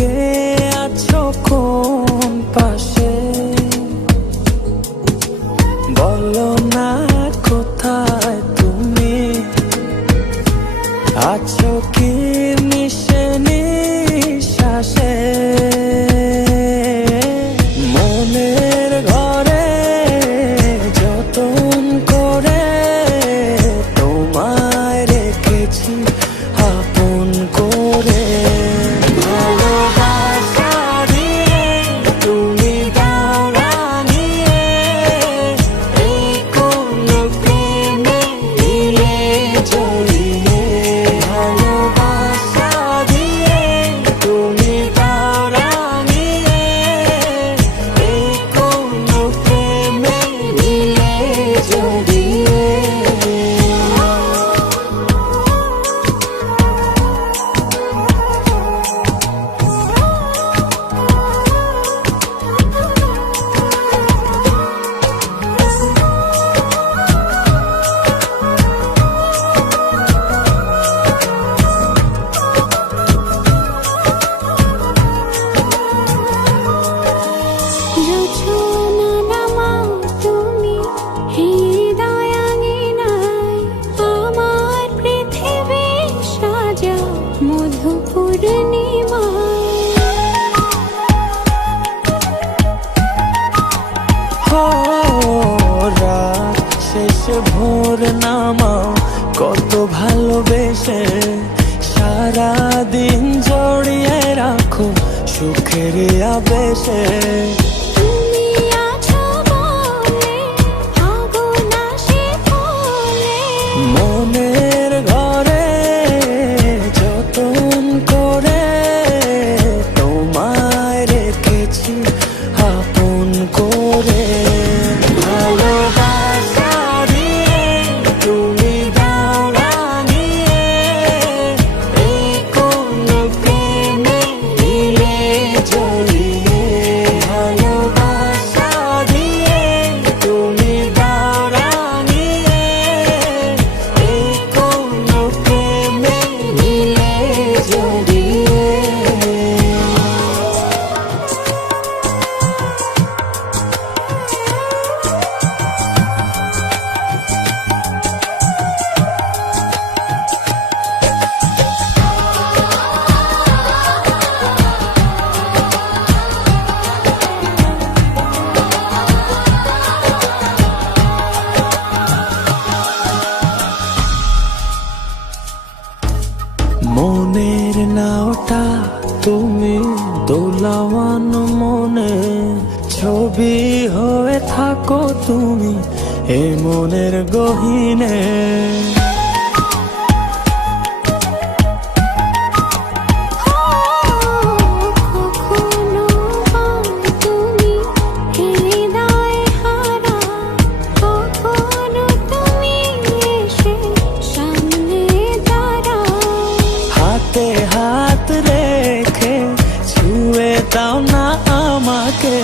কে আছো কোন পাশে, বলো না কোথায় তুমি আছো কি মিশে নিঃশ্বাসে। মনের ঘরে যতন করে তোমায় রেখেছি আপন করে। ভালোবাসা দিয়ে তুমি দাও রাঙিয়ে, এই কোন প্রেমে দিলে জড়িয়ে। ভালোবাসা দিয়ে তুমি দাও রাঙিয়ে, এই কোন প্রেমে দিলে জড়িয়ে। রাত শেষে ভোর নামাও কত ভালোবেসে, সারাদিন জড়িয়ে রাখো সুখের আবেশে। মনের ঘরে যতন করে তোমায় রেখেছি আপন করে। ভালোবাসা দিয়ে তুমি দাও রাঙিয়ে, এই কোন প্রেমে দিলে জড়িয়ে। ভালোবাসা দিয়ে তুমি দাও রাঙিয়ে, এই কোন প্রেমে দিলে জড়িয়ে। মনের নাওটা তুমি দোলাওয়ান মনে, ছবি হয়ে থাকো তুমি এ মনের গহীনে। হাতে হাত রেখে ছুঁয়ে দাও না আমাকে।